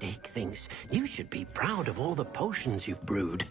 Dick thinks you should be proud of all the potions you've brewed.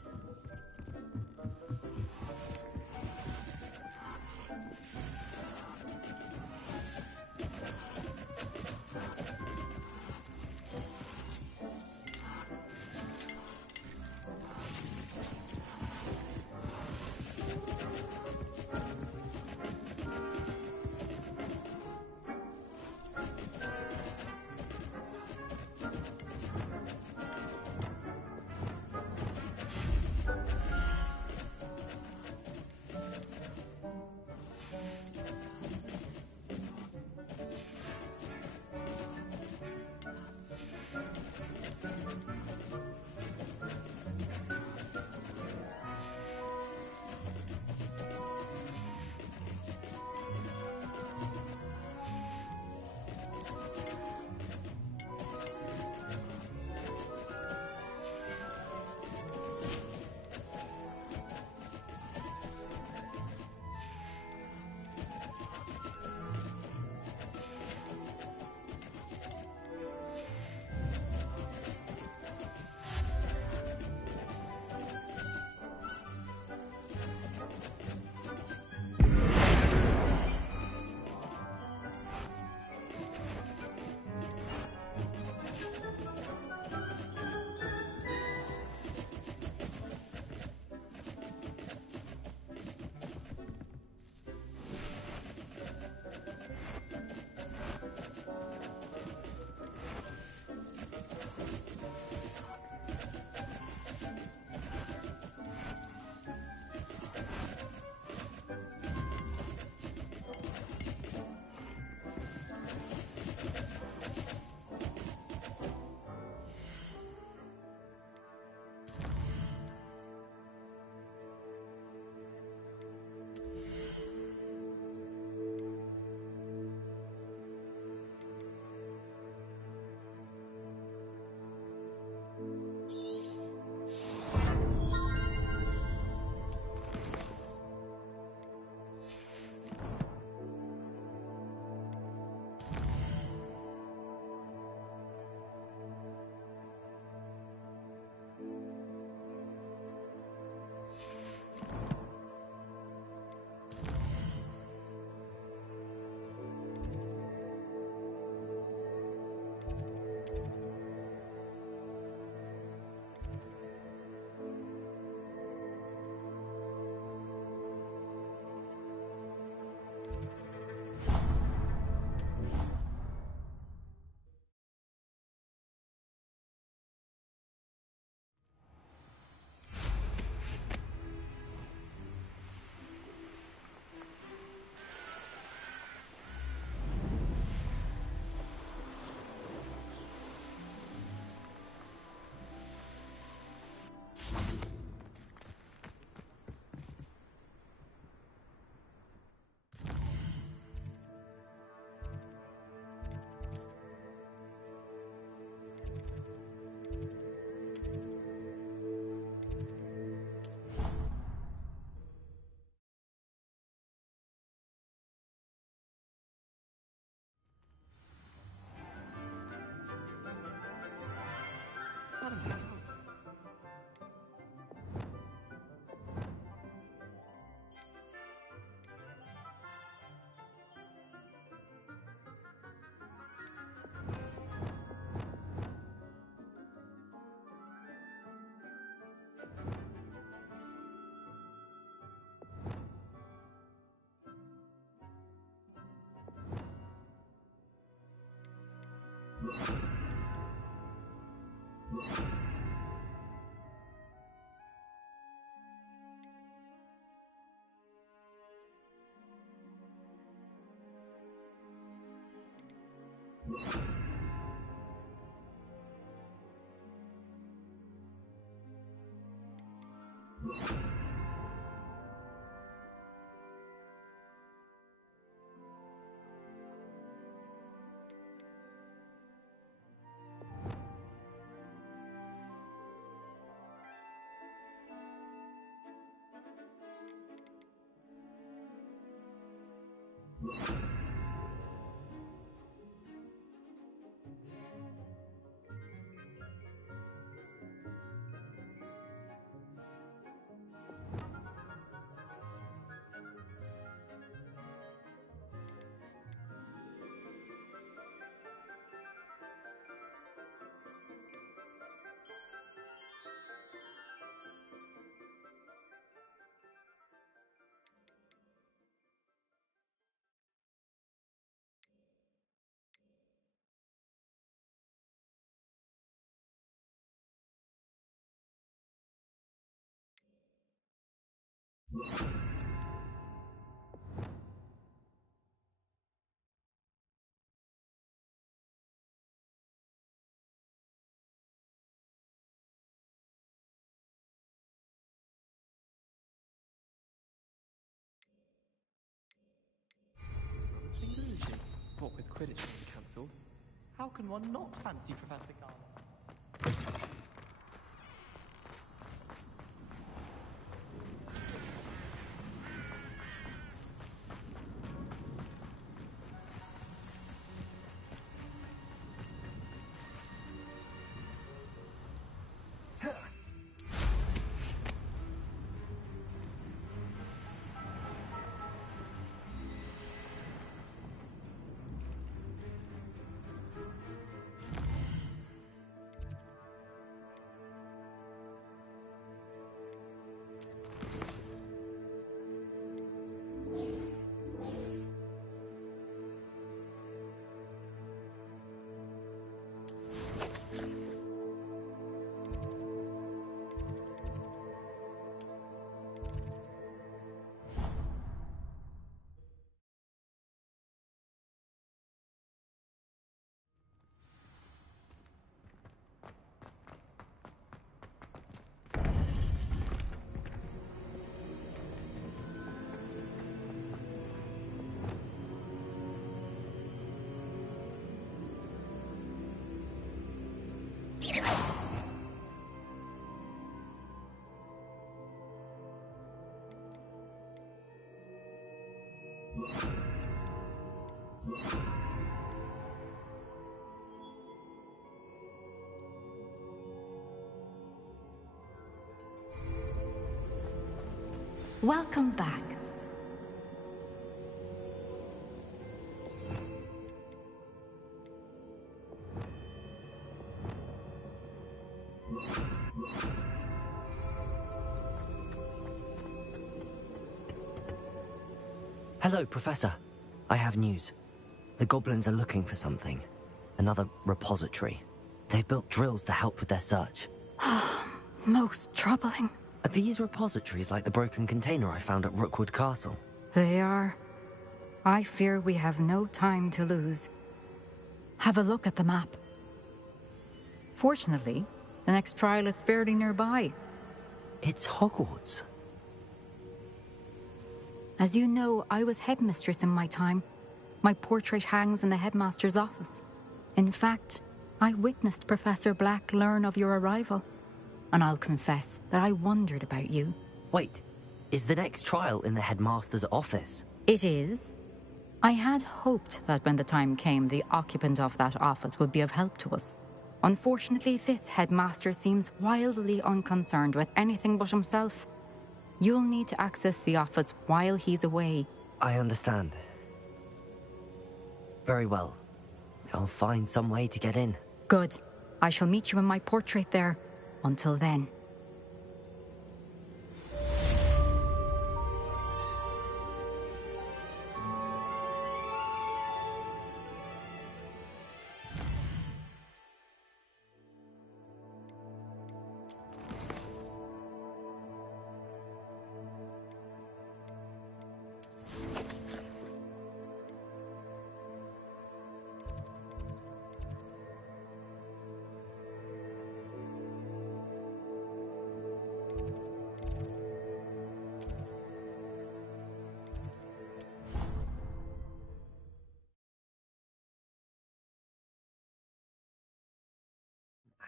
What with Quidditch being cancelled, how can one not fancy Professor Garland? Welcome back. Hello, Professor. I have news. The goblins are looking for something. Another repository. They've built drills to help with their search. Most troubling. Are these repositories like the broken container I found at Rookwood Castle? They are. I fear we have no time to lose. Have a look at the map. Fortunately, the next trial is fairly nearby. It's Hogwarts. As you know, I was headmistress in my time. My portrait hangs in the headmaster's office. In fact, I witnessed Professor Black learn of your arrival. And I'll confess that I wondered about you. Wait, is the next trial in the headmaster's office? It is. I had hoped that when the time came, the occupant of that office would be of help to us. Unfortunately, this headmaster seems wildly unconcerned with anything but himself. You'll need to access the office while he's away. I understand. Very well. I'll find some way to get in. Good. I shall meet you in my portrait there. Until then.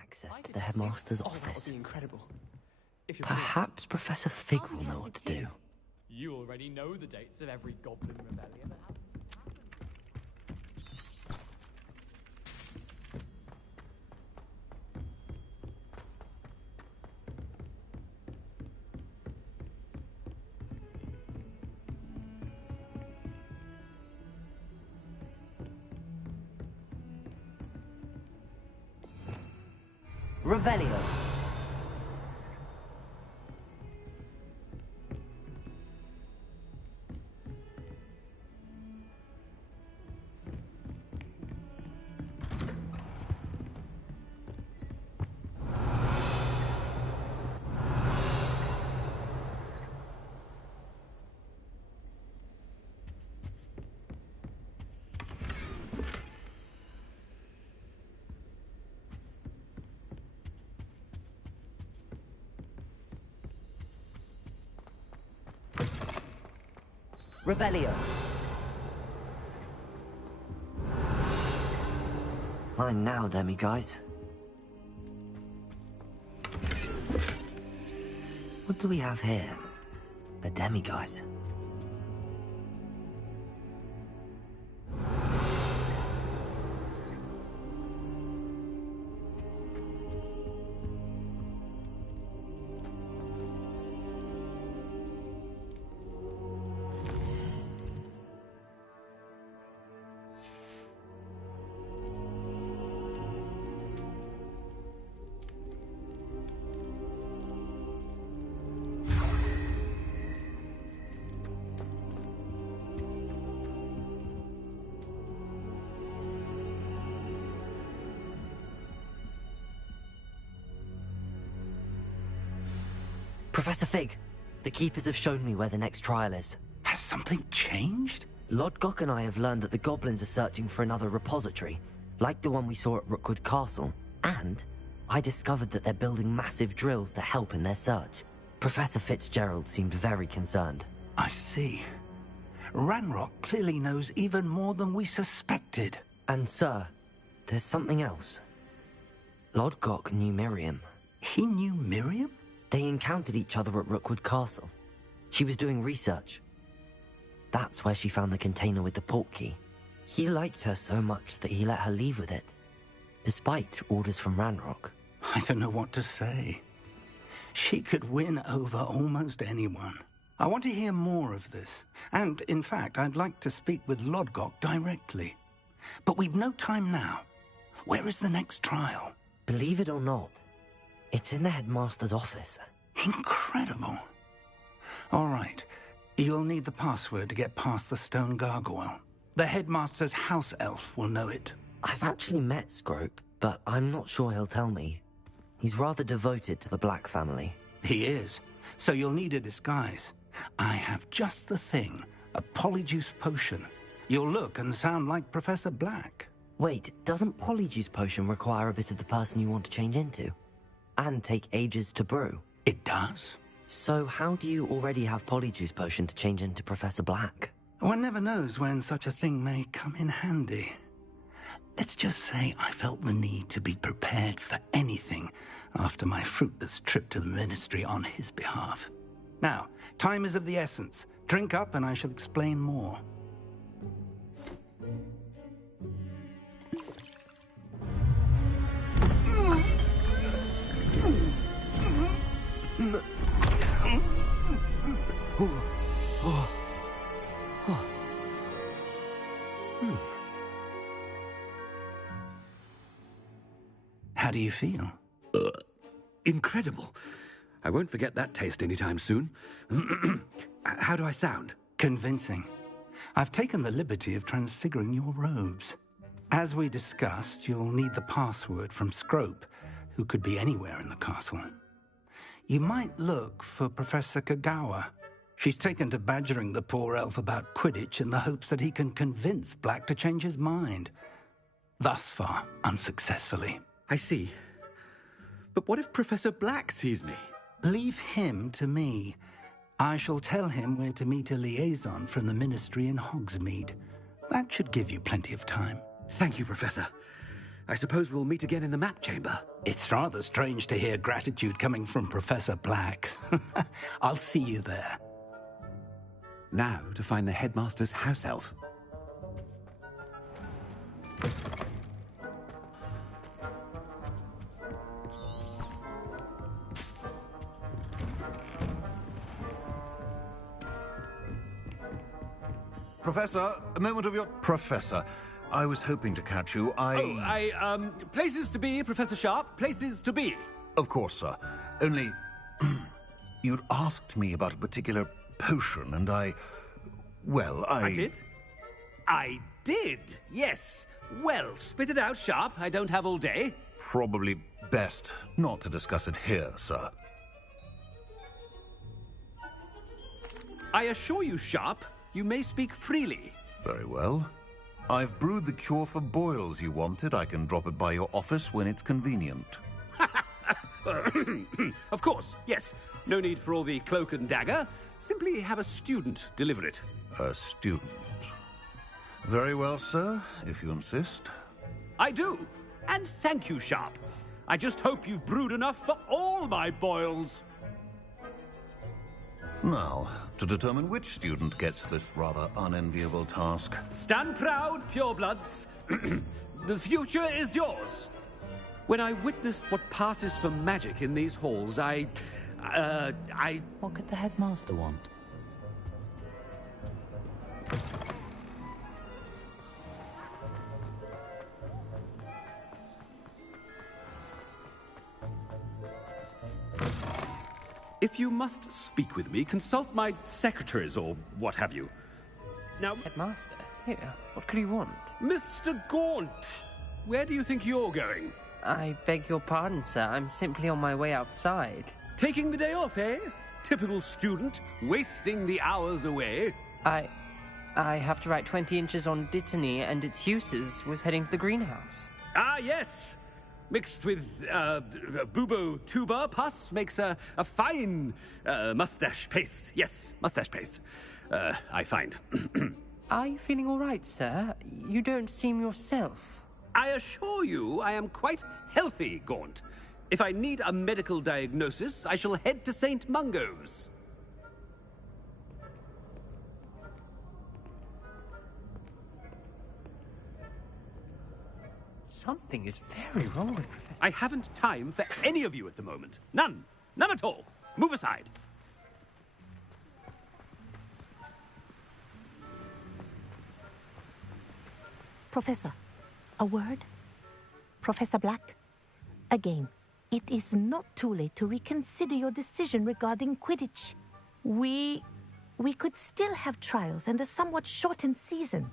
Access to the headmaster's That would office. be incredible. If you're Perhaps Professor Fig will know what to do. You already know the dates of every goblin rebellion that happened. Revelio. Revelio. Mine now, demi-guys. What do we have here? A demi-guise. Professor Fig, the Keepers have shown me where the next trial is. Has something changed? Lodgok and I have learned that the goblins are searching for another repository, like the one we saw at Rookwood Castle. And I discovered that they're building massive drills to help in their search. Professor Fitzgerald seemed very concerned. I see. Ranrock clearly knows even more than we suspected. And sir, there's something else. Lodgok knew Miriam. He knew Miriam? They encountered each other at Rookwood Castle. She was doing research. That's where she found the container with the port key. He liked her so much that he let her leave with it, despite orders from Ranrock. I don't know what to say. She could win over almost anyone. I want to hear more of this. And, in fact, I'd like to speak with Lodgok directly. But we've no time now. Where is the next trial? Believe it or not, it's in the headmaster's office. Incredible. All right. You'll need the password to get past the stone gargoyle. The headmaster's house elf will know it. I've actually met Scrope, but I'm not sure he'll tell me. He's rather devoted to the Black family. He is. So you'll need a disguise. I have just the thing. A polyjuice potion. You'll look and sound like Professor Black. Wait, doesn't Polyjuice Potion require a bit of the person you want to change into? And take ages to brew? It does. So how do you already have Polyjuice Potion to change into Professor Black? One never knows when such a thing may come in handy. Let's just say I felt the need to be prepared for anything after my fruitless trip to the Ministry on his behalf. Now, time is of the essence. Drink up and I shall explain more. How do you feel? Incredible. I won't forget that taste anytime soon. How do I sound? Convincing. I've taken the liberty of transfiguring your robes. As we discussed, you'll need the password from Scrope, who could be anywhere in the castle. You might look for Professor Kagawa. She's taken to badgering the poor elf about Quidditch in the hopes that he can convince Black to change his mind. Thus far, unsuccessfully. I see. But what if Professor Black sees me? Leave him to me. I shall tell him where to meet a liaison from the Ministry in Hogsmeade. That should give you plenty of time. Thank you, Professor. I suppose we'll meet again in the map chamber. It's rather strange to hear gratitude coming from Professor Black. I'll see you there. Now to find the headmaster's house elf. Professor, a moment of your... Professor, I was hoping to catch you. Places to be, Professor Sharp. Places to be. Of course, sir. Only... you'd asked me about a particular potion, and well, I did? I did, yes. Well, spit it out, Sharp. I don't have all day. Probably best not to discuss it here, sir. I assure you, Sharp, you may speak freely. Very well. I've brewed the cure for boils you wanted. I can drop it by your office when it's convenient. Of course, yes. No need for all the cloak and dagger. Simply have a student deliver it. A student. Very well, sir, if you insist. I do. And thank you, Sharp. I just hope you've brewed enough for all my boils. Now, to determine which student gets this rather unenviable task. Stand proud, purebloods. The future is yours. When I witness what passes for magic in these halls, I... What could the headmaster want? If you must speak with me, consult my secretaries or what have you. Now, Headmaster? Here, what could he want? Mr. Gaunt, where do you think you're going? I beg your pardon, sir. I'm simply on my way outside. Taking the day off, eh? Typical student, wasting the hours away. I have to write 20 inches on Dittany and its uses was heading to the greenhouse. Ah, yes. Mixed with bubo tuber pus makes a fine mustache paste. Yes, mustache paste. I find. Are you feeling all right, sir? You don't seem yourself. I assure you I am quite healthy, Gaunt. If I need a medical diagnosis, I shall head to St. Mungo's. Something is very wrong with Professor. I haven't time for any of you at the moment. None. None at all. Move aside. Professor, a word? Professor Black, again, it is not too late to reconsider your decision regarding Quidditch. We could still have trials and a somewhat shortened season.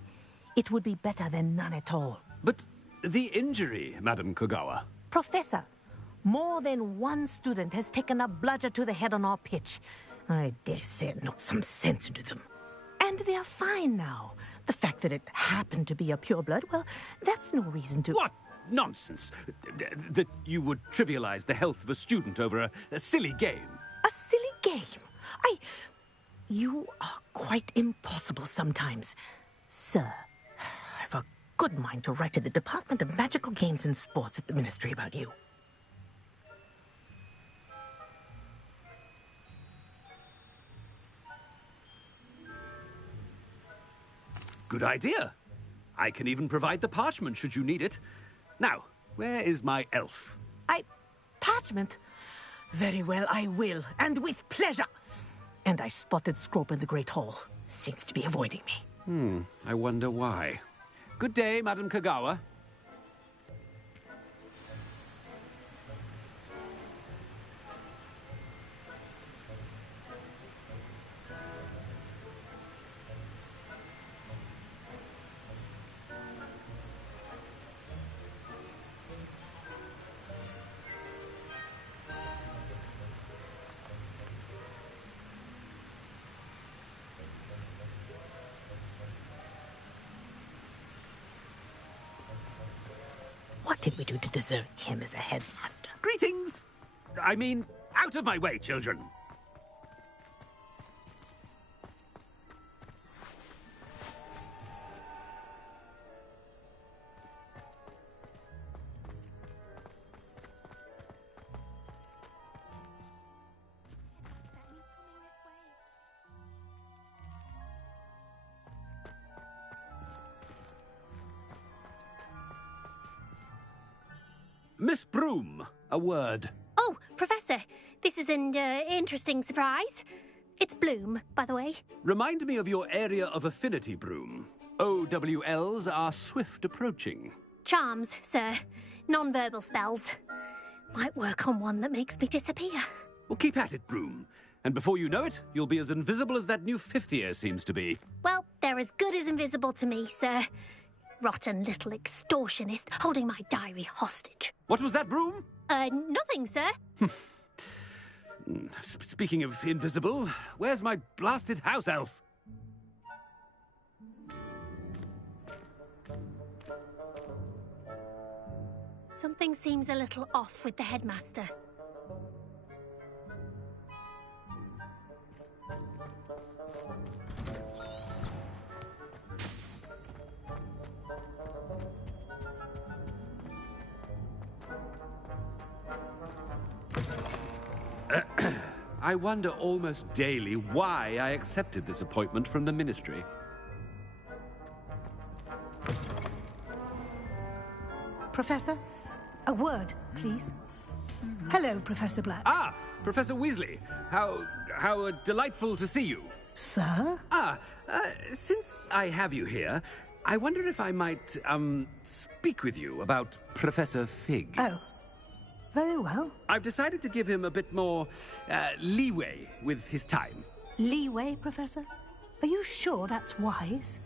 It would be better than none at all. But the injury, Madam Kogawa. Professor, more than one student has taken a bludger to the head on our pitch. I dare say it knocked some sense into them. And they're fine now. The fact that it happened to be a pureblood, well, that's no reason to... What nonsense! That you would trivialize the health of a student over a silly game. A silly game? You are quite impossible sometimes. Sir, I've a good mind to write to the Department of Magical Games and Sports at the Ministry about you. Good idea. I can even provide the parchment should you need it. Now, where is my elf? Parchment? Very well, I will, and with pleasure. And I spotted Scrope in the Great Hall. Seems to be avoiding me. I wonder why. Good day, Madam Kogawa. What did we do to deserve him as a headmaster? Greetings! I mean, out of my way, children. Miss Broom, a word. Oh, Professor, this is an interesting surprise. It's Bloom, by the way. Remind me of your area of affinity, Broom. OWLs are swift approaching. Charms, sir. Non-verbal spells. Might work on one that makes me disappear. Well, keep at it, Broom. And before you know it, you'll be as invisible as that new fifth year seems to be. Well, they're as good as invisible to me, sir. Rotten little extortionist holding my diary hostage. What was that, Broom? Nothing, sir. Speaking of invisible, where's my blasted house elf? Something seems a little off with the headmaster. I wonder almost daily why I accepted this appointment from the Ministry. Professor, a word, please. Hello, Professor Black. Ah, Professor Weasley. How delightful to see you. Sir? Since I have you here, I wonder if I might, speak with you about Professor Fig. Oh, very well. I've decided to give him a bit more, leeway with his time. Leeway, Professor? Are you sure that's wise?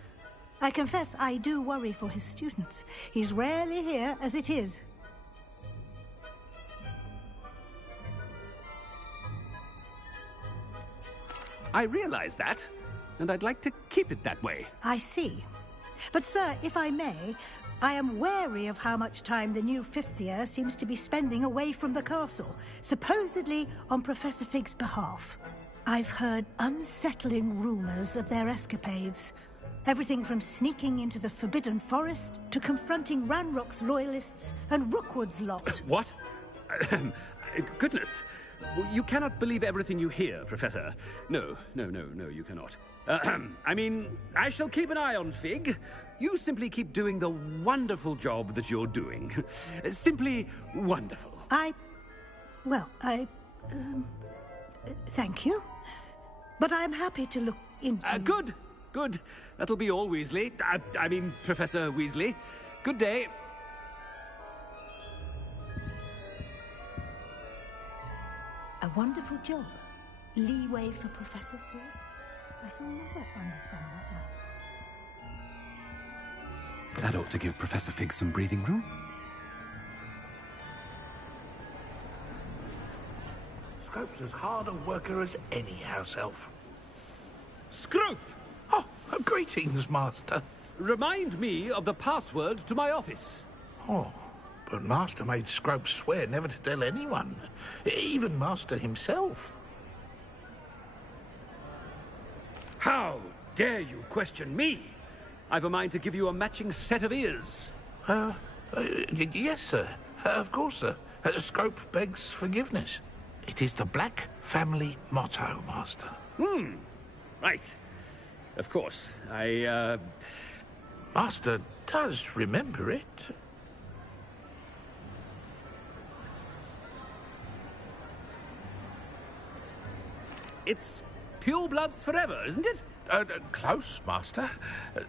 I confess I do worry for his students. He's rarely here as it is. I realize that, and I'd like to keep it that way. I see. But, sir, if I may, I am wary of how much time the new fifth year seems to be spending away from the castle, supposedly on Professor Fig's behalf. I've heard unsettling rumors of their escapades. Everything from sneaking into the Forbidden Forest to confronting Ranrock's loyalists and Rookwood's lot. What? Goodness. You cannot believe everything you hear, Professor. No, you cannot. I mean, I shall keep an eye on Fig. You simply keep doing the wonderful job that you're doing. Simply wonderful. Thank you. But I'm happy to look into... Good. That'll be all, Weasley. I mean, Professor Weasley. Good day. A wonderful job. Leeway for Professor Fig. I shall never understand that now. That ought to give Professor Fig some breathing room. Scrope's as hard a worker as any house elf. Scrope! Oh, greetings, Master. Remind me of the password to my office. Oh, but Master made Scrope swear never to tell anyone, even Master himself. How dare you question me? I've a mind to give you a matching set of ears. Yes, sir. Of course, sir. Scrope begs forgiveness. It is the Black family motto, Master. Right. Of course. Master does remember it. It's pure bloods forever, isn't it? Close, Master.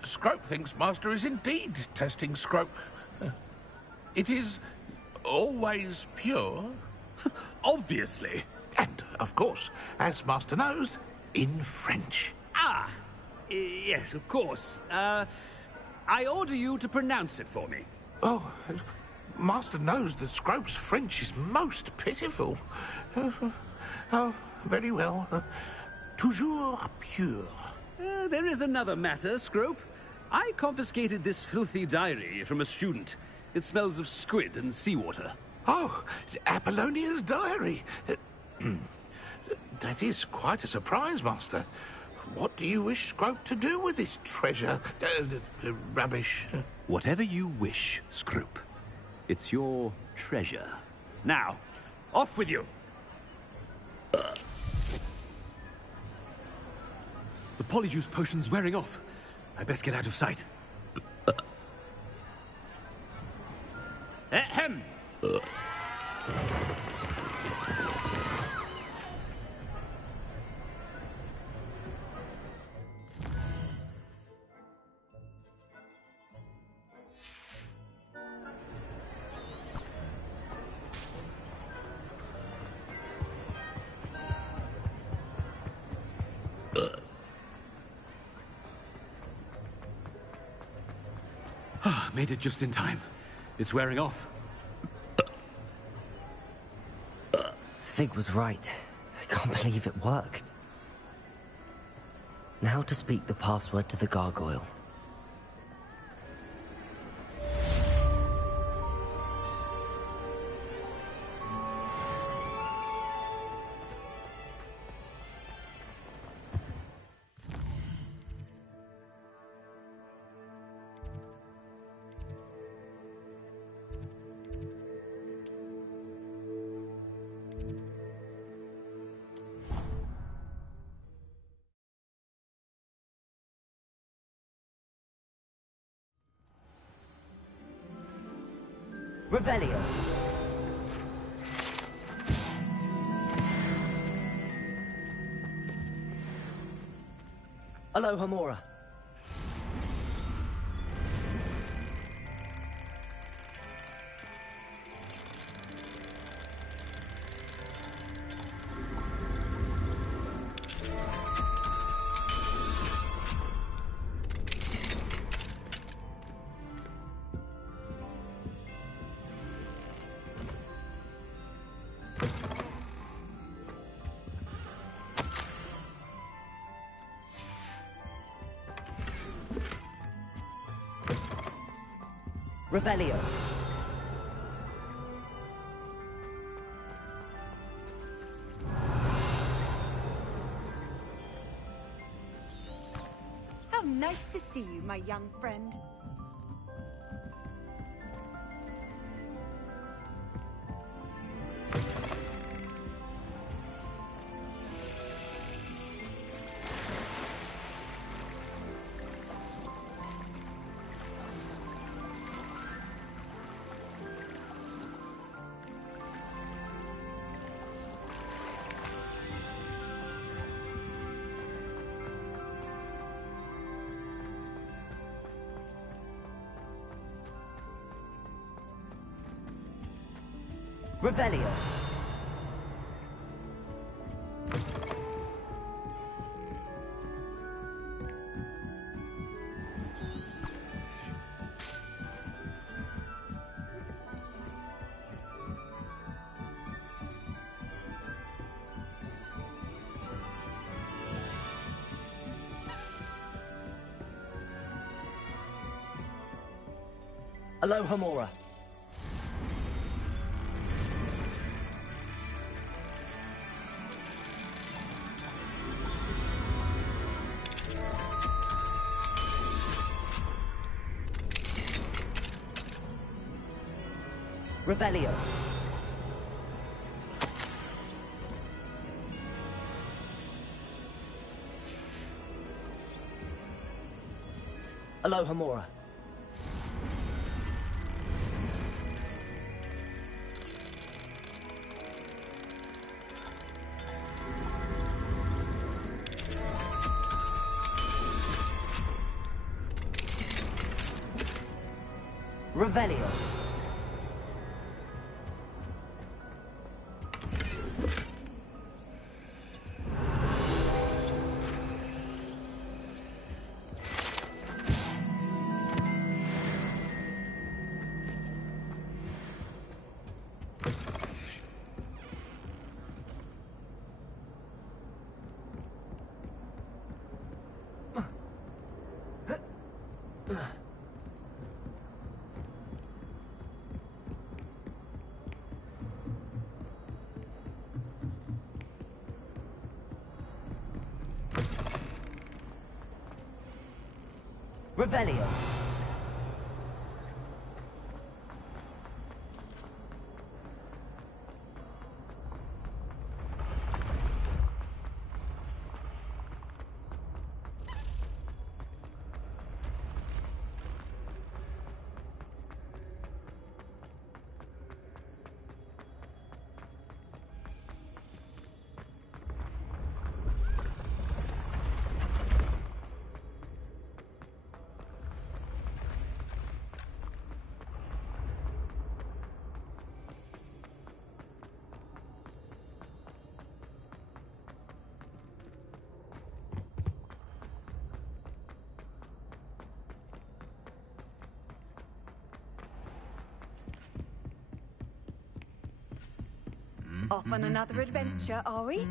Scrope thinks Master is indeed testing Scrope. It is always pure. Obviously. And, of course, as Master knows, in French. Yes, of course. I order you to pronounce it for me. Oh, Master knows that Scrope's French is most pitiful. Oh, very well. Toujours pure. There is another matter, Scrope. I confiscated this filthy diary from a student. It smells of squid and seawater. Oh, Apollonia's diary. That is quite a surprise, Master. What do you wish Scrope to do with this treasure? Rubbish. Whatever you wish, Scrope. It's your treasure. Now, off with you. The polyjuice potion's wearing off. I best get out of sight. Ahem! Made it just in time. It's wearing off. Fig was right. I can't believe it worked. Now to speak the password to the gargoyle. Revelio. Aloha Mora. Revelio. How nice to see you, my young friend. Revelio. Aloha Mora. Revelio. Aloha Mora. Revelio. Revelio. Off on another adventure, are we?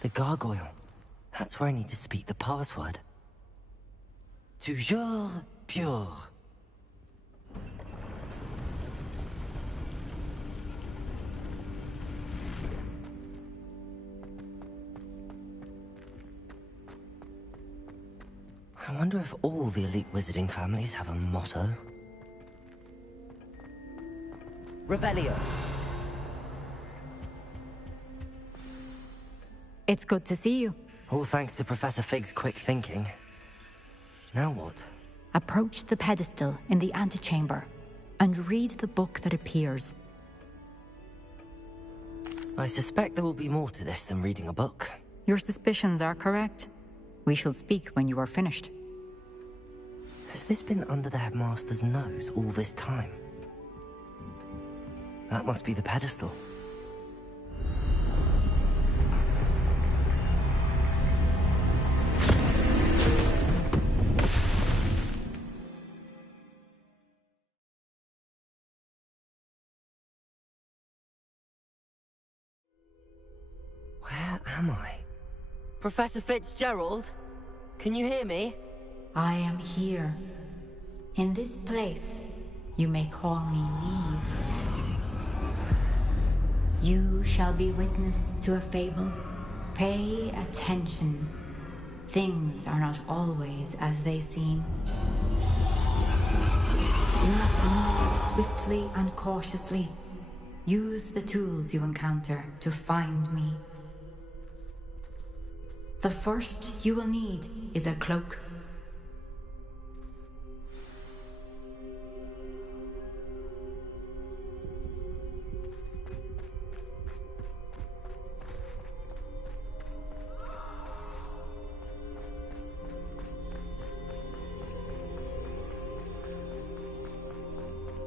The gargoyle. That's where I need to speak the password. Toujours pure. I wonder if all the elite wizarding families have a motto. Revelio. It's good to see you. All thanks to Professor Fig's quick thinking. Now what? Approach the pedestal in the antechamber and read the book that appears. I suspect there will be more to this than reading a book. Your suspicions are correct. We shall speak when you are finished. Has this been under the headmaster's nose all this time? That must be the pedestal. Where am I? Professor Fitzgerald? Can you hear me? I am here. In this place, you may call me Neve. You shall be witness to a fable. Pay attention. Things are not always as they seem. You must move swiftly and cautiously. Use the tools you encounter to find me. The first you will need is a cloak.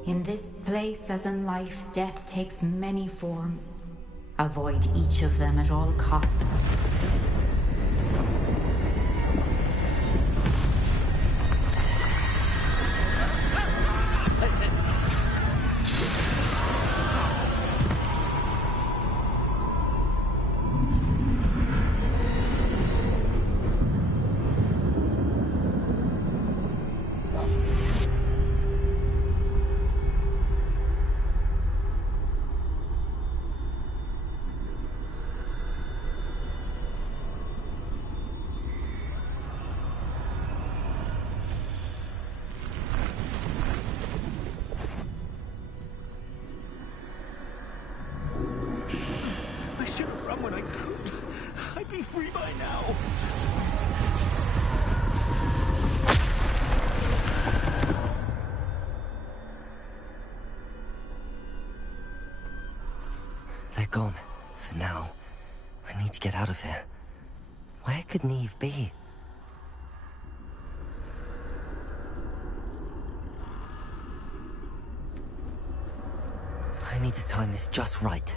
In this place, as in life, death takes many forms. Avoid each of them at all costs. They're gone. For now. I need to get out of here. Where could Neve be? I need to time this just right.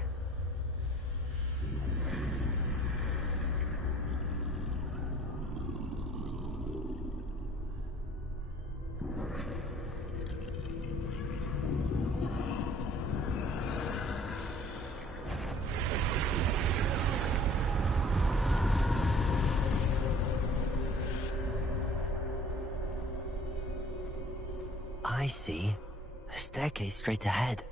I see. A staircase straight ahead.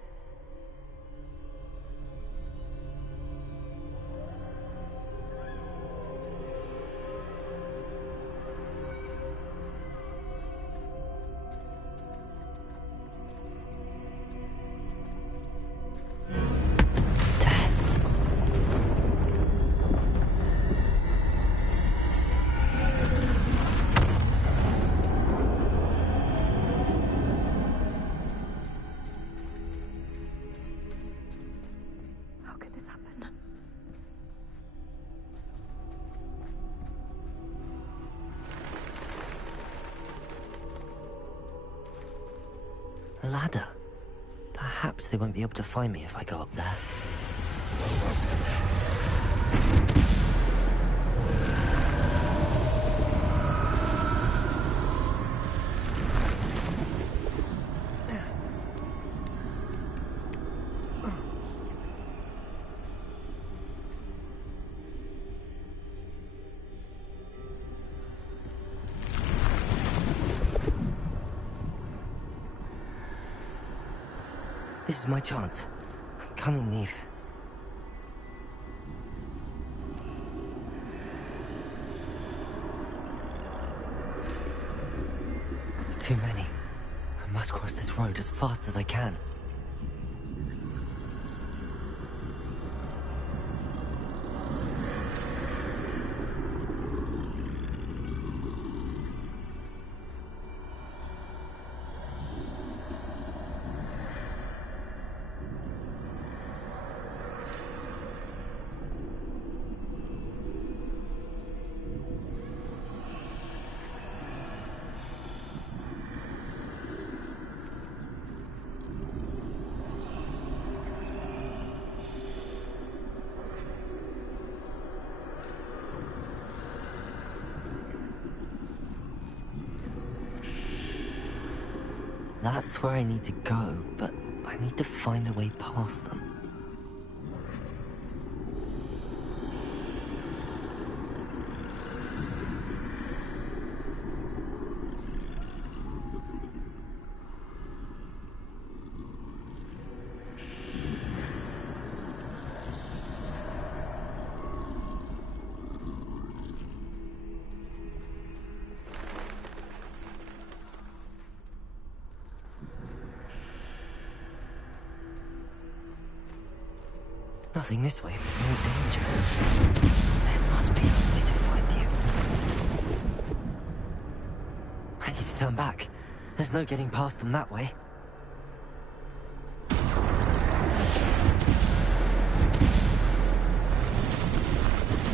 A ladder. Perhaps they won't be able to find me if I go up there. This is my chance. I'm coming, Neve. this road as fast as I can. That's where I need to go, but I need to find a way past them. Nothing this way, no danger. There must be a way to find you. I need to turn back. There's no getting past them that way.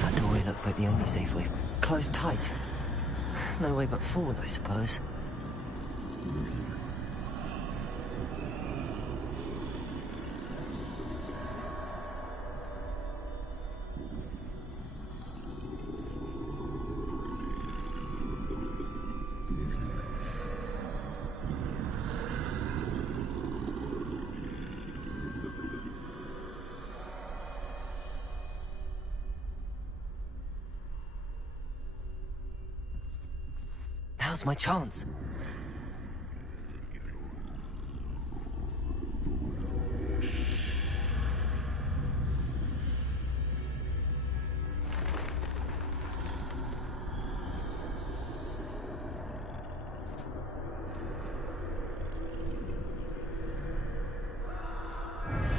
That doorway looks like the only safe way. Closed tight. No way but forward, I suppose. Now's my chance.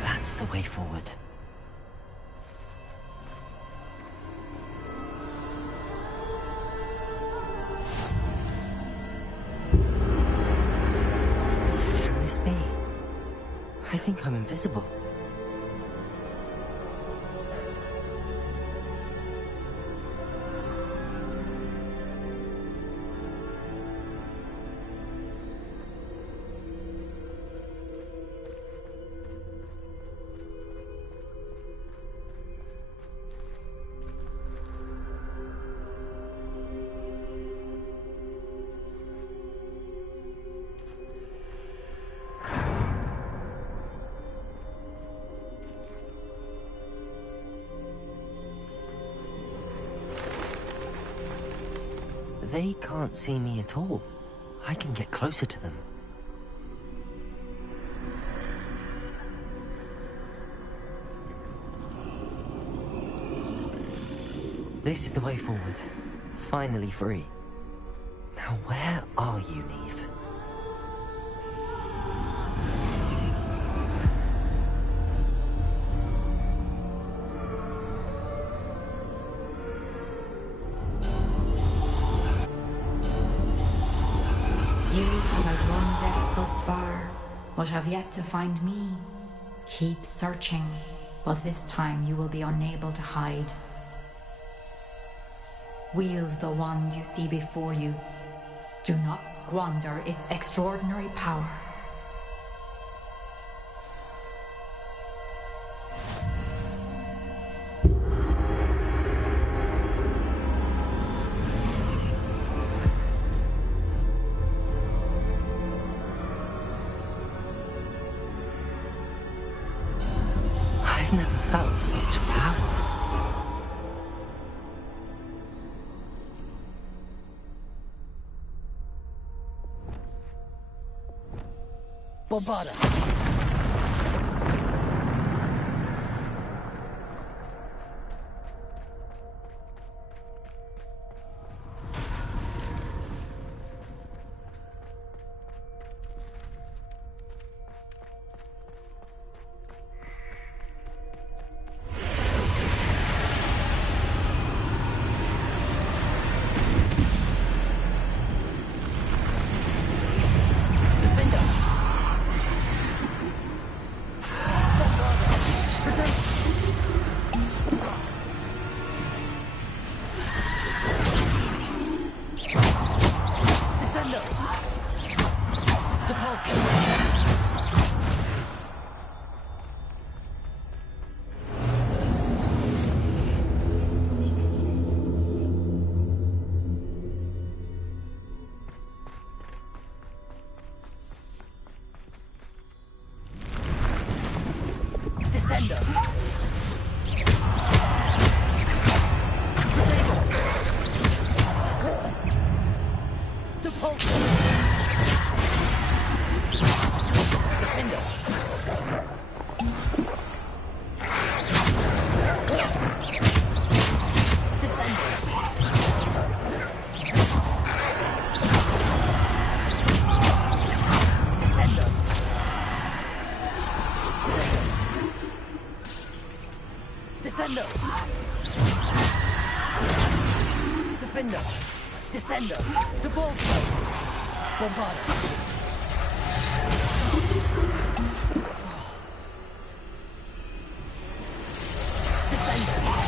That's the way forward. I think I'm invisible. They can't see me at all. I can get closer to them. This is the way forward. Finally free. Now where are you, Neve? But have yet to find me. Keep searching, but this time you will be unable to hide. Wield the wand you see before you. Do not squander its extraordinary power. I've never felt such power. Bombada! Descender! Depulsor! Defender! Descender! Descender! Descender! Defender! Descender! Depulsor! Bombarder! Descender!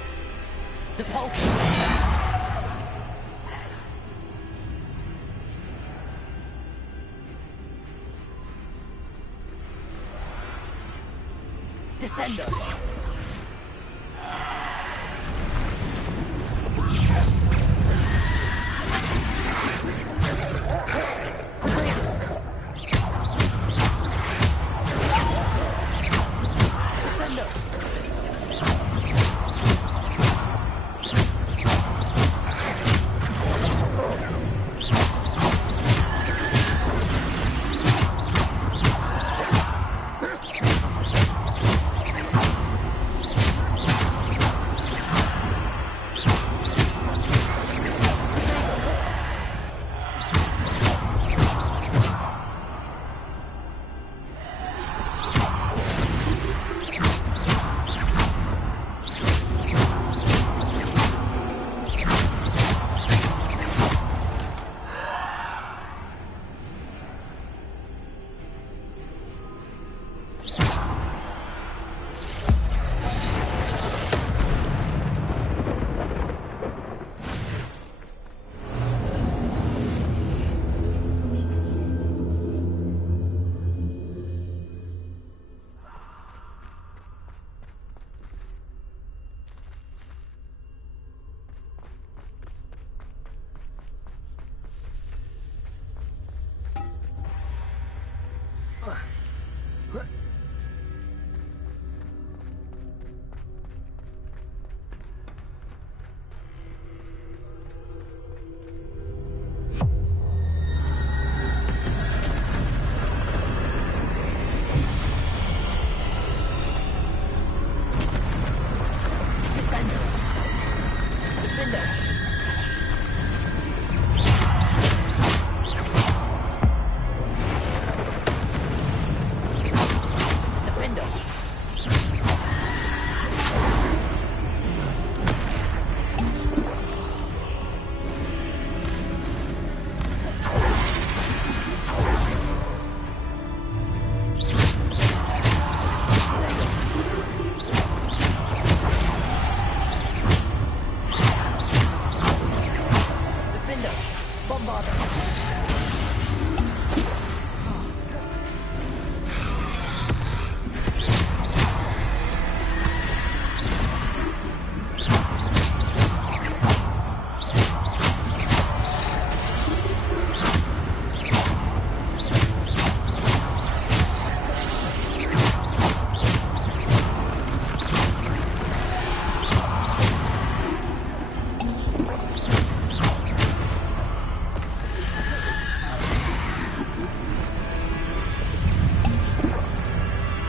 Depulsor!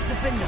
Descender!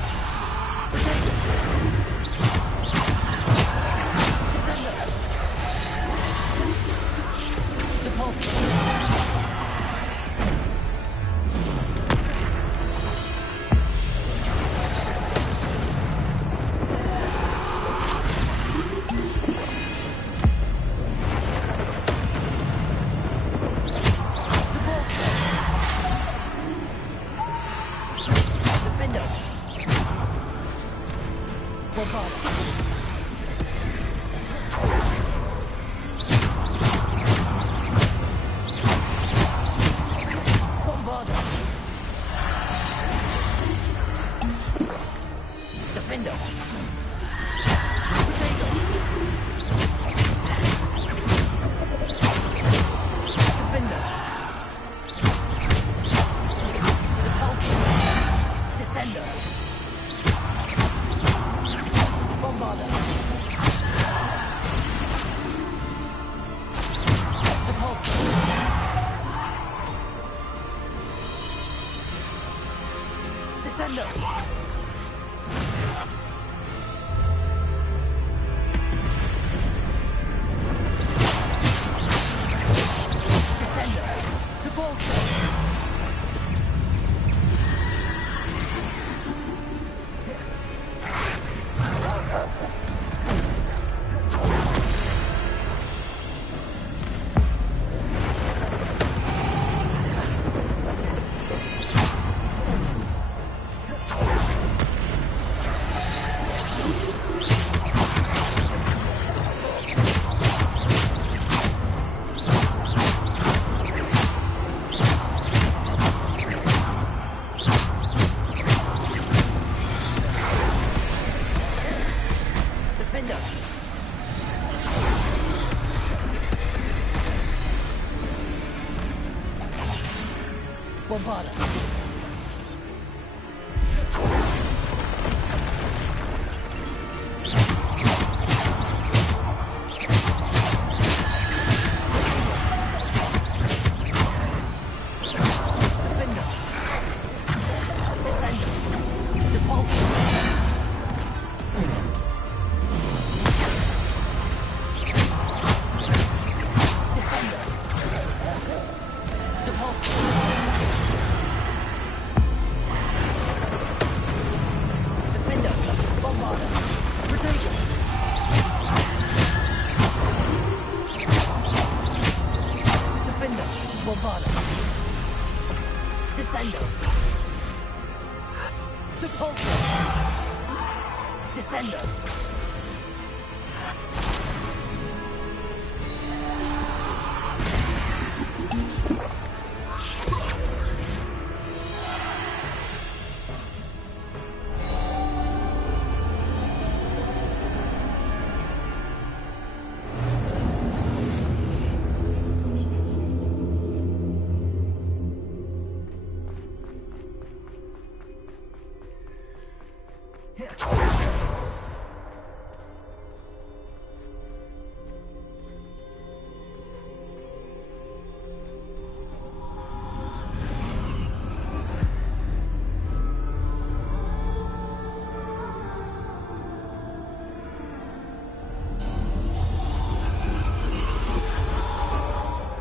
Descendo! Descendo! Devolto! Bombarda. Defender. Descendo. Devolto. Descendo. Devolto. Defender. Bombarda. Rotation. Defender. Bombarda. Descendo. Devolto. Descendo.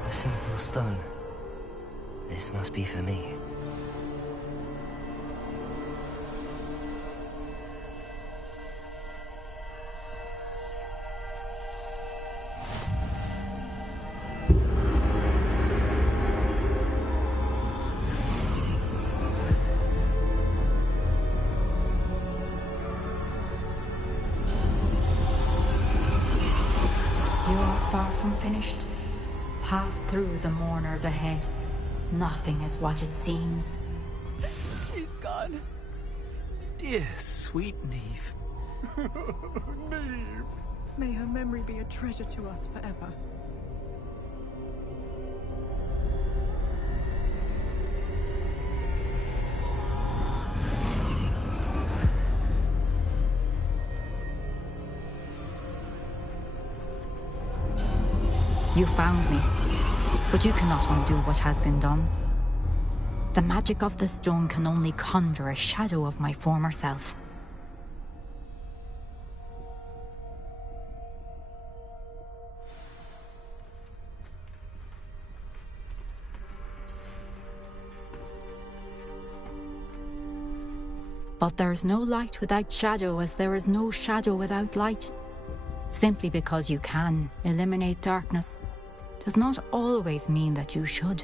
A simple stone. This must be for me. You are far from finished. Pass through the mourners ahead. Nothing is what it seems. She's gone. Dear, sweet Neve. Neve. May her memory be a treasure to us forever. You found me, but you cannot undo what has been done. The magic of the stone can only conjure a shadow of my former self. But there is no light without shadow, as there is no shadow without light. Simply because you can eliminate darkness does not always mean that you should.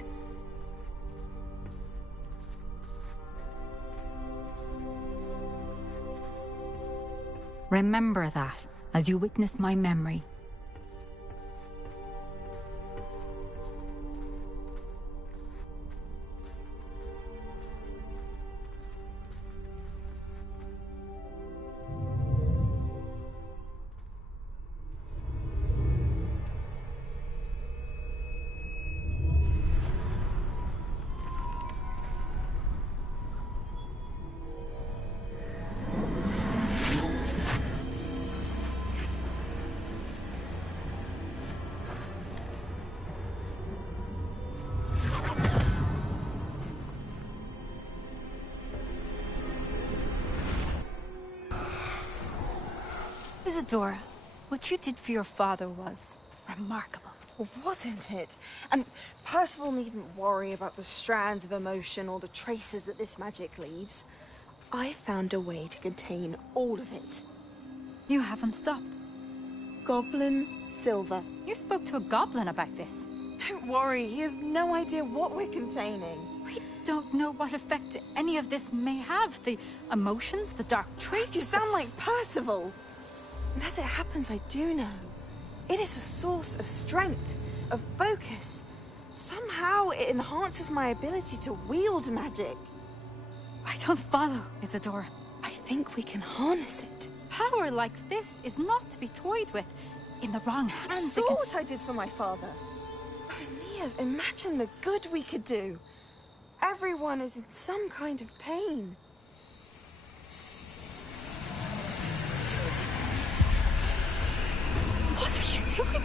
Remember that as you witness my memory. Isadora, what you did for your father was remarkable. Wasn't it? And Percival needn't worry about the strands of emotion or the traces that this magic leaves. I found a way to contain all of it. You haven't stopped. Goblin silver. You spoke to a goblin about this. Don't worry, he has no idea what we're containing. We don't know what effect any of this may have. The emotions, the dark traits. You sound like Percival. And as it happens, I do know. It is a source of strength, of focus. Somehow it enhances my ability to wield magic. I don't follow, Isadora. I think we can harness it. Power like this is not to be toyed with. In the wrong hands, You saw what I did for my father. Oh, Neve, imagine the good we could do. Everyone is in some kind of pain. What are you doing?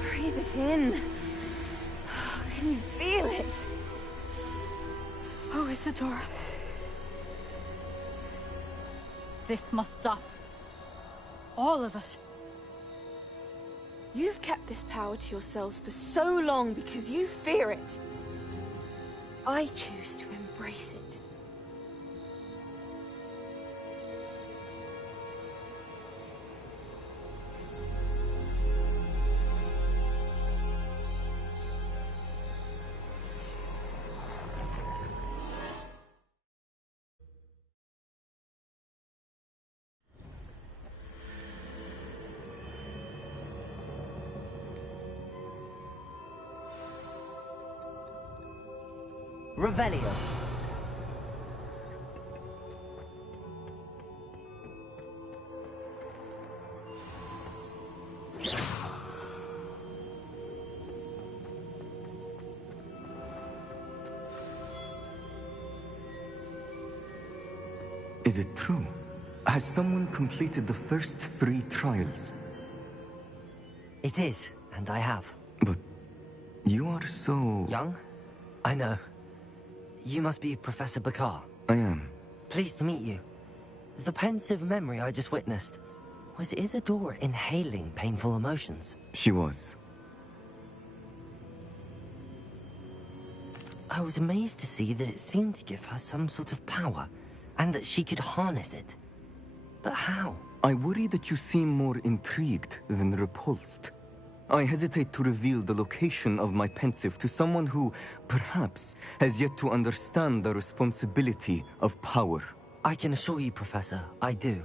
Breathe it in. Can you feel it? Oh, Isadora. This must stop. All of it. You've kept this power to yourselves for so long because you fear it. I choose to embrace it. Revelio. Is it true? Has someone completed the first 3 trials? It is, and I have. But you are so... young? I know. You must be Professor Bakar. I am. Pleased to meet you. The pensive memory I just witnessed, was Isadora inhaling painful emotions? She was. I was amazed to see that it seemed to give her some sort of power, and that she could harness it. But how? I worry that you seem more intrigued than repulsed. I hesitate to reveal the location of my pensive to someone who, perhaps, has yet to understand the responsibility of power. I can assure you, Professor, I do.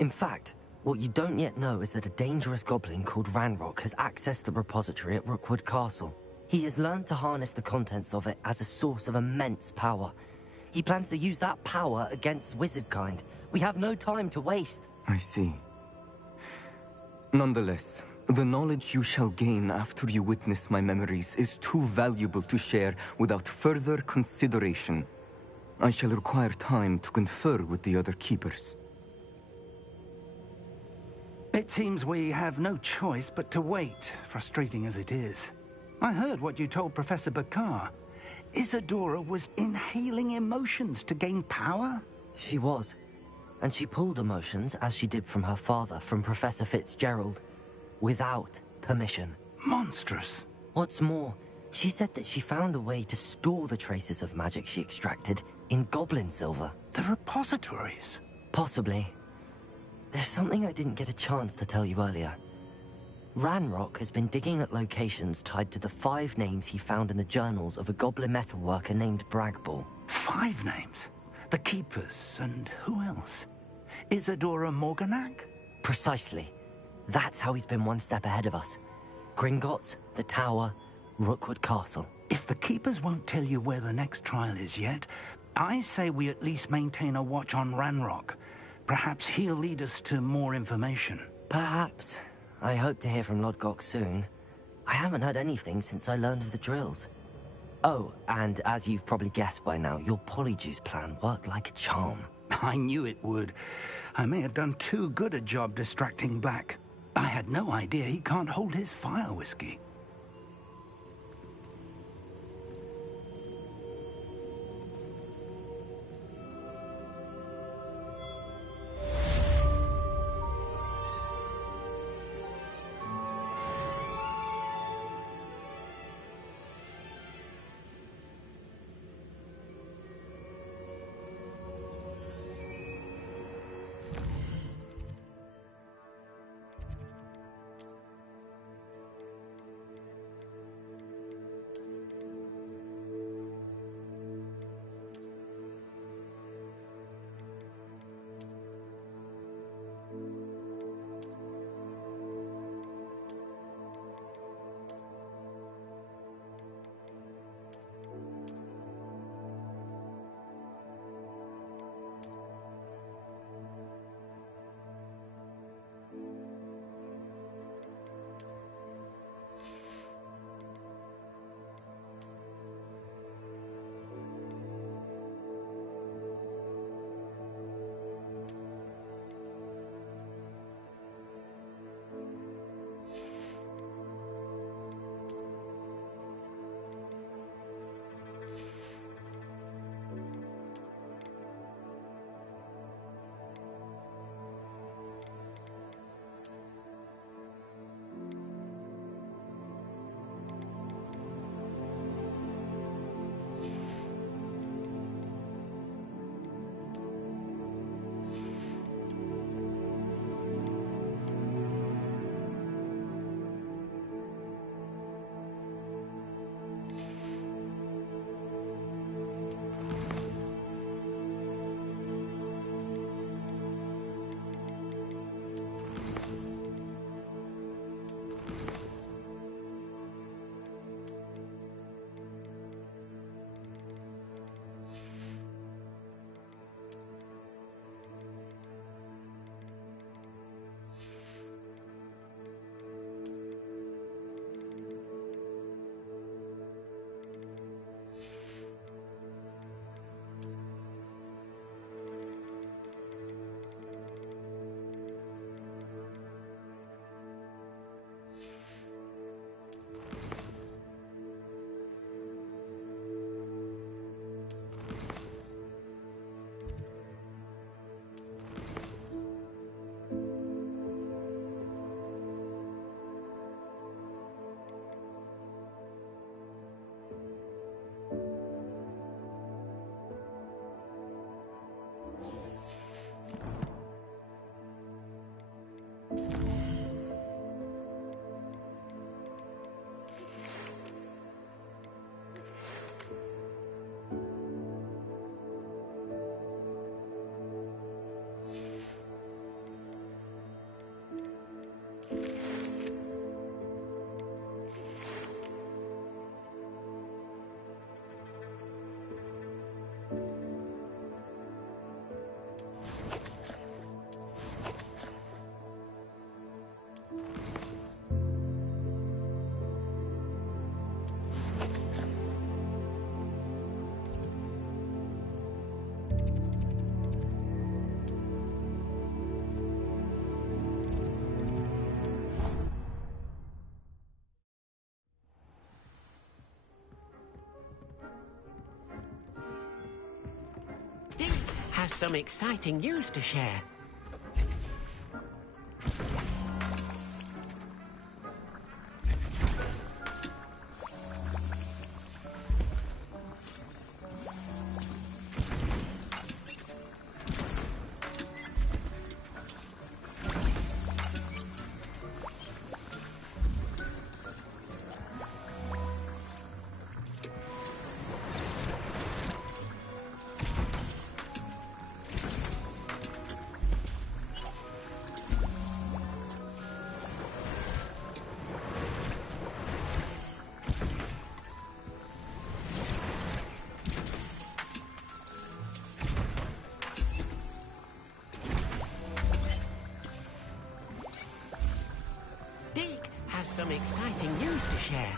In fact, what you don't yet know is that a dangerous goblin called Ranrock has accessed the repository at Rookwood Castle. He has learned to harness the contents of it as a source of immense power. He plans to use that power against wizardkind. We have no time to waste. I see. Nonetheless, the knowledge you shall gain after you witness my memories is too valuable to share without further consideration. I shall require time to confer with the other keepers. It seems we have no choice but to wait, frustrating as it is. I heard what you told Professor Bakar. Isadora was inhaling emotions to gain power? She was. And she pulled emotions, as she did from her father, from Professor Fitzgerald, without permission. Monstrous. What's more, she said that she found a way to store the traces of magic she extracted in goblin silver. The repositories? Possibly. There's something I didn't get a chance to tell you earlier. Ranrock has been digging at locations tied to the 5 names he found in the journals of a goblin metalworker named Bragball. 5 names? The Keepers, and who else? Isadora Morganac? Precisely. That's how he's been one step ahead of us. Gringotts, the Tower, Rookwood Castle. If the Keepers won't tell you where the next trial is yet, I say we at least maintain a watch on Ranrock. Perhaps he'll lead us to more information. Perhaps. I hope to hear from Lodgok soon. I haven't heard anything since I learned of the drills. Oh, and as you've probably guessed by now, your polyjuice plan worked like a charm. I knew it would. I may have done too good a job distracting Black. I had no idea he can't hold his fire whiskey. has some exciting news to share. Deke has some exciting news to share.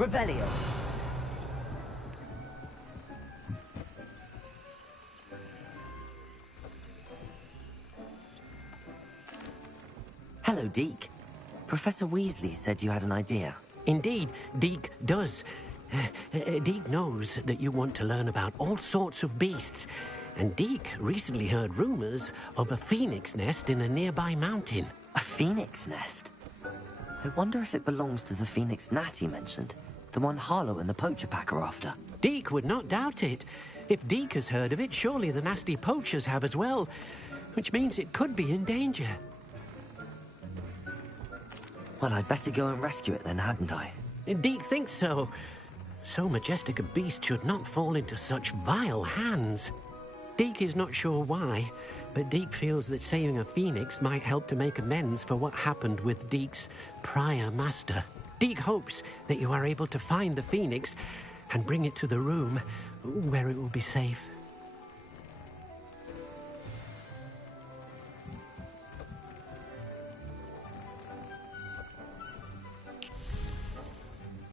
Revelio. Hello, Deke. Professor Weasley said you had an idea. Indeed, Deke does. Deke knows that you want to learn about all sorts of beasts, and Deke recently heard rumors of a phoenix nest in a nearby mountain. A phoenix nest? I wonder if it belongs to the phoenix gnat he mentioned. The one Harlow and the poacher pack are after. Deke would not doubt it. If Deke has heard of it, surely the nasty poachers have as well, which means it could be in danger. Well, I'd better go and rescue it then, hadn't I? Deke thinks so. So majestic a beast should not fall into such vile hands. Deke is not sure why, but Deke feels that saving a phoenix might help to make amends for what happened with Deke's prior master. Deke hopes that you are able to find the phoenix and bring it to the room where it will be safe.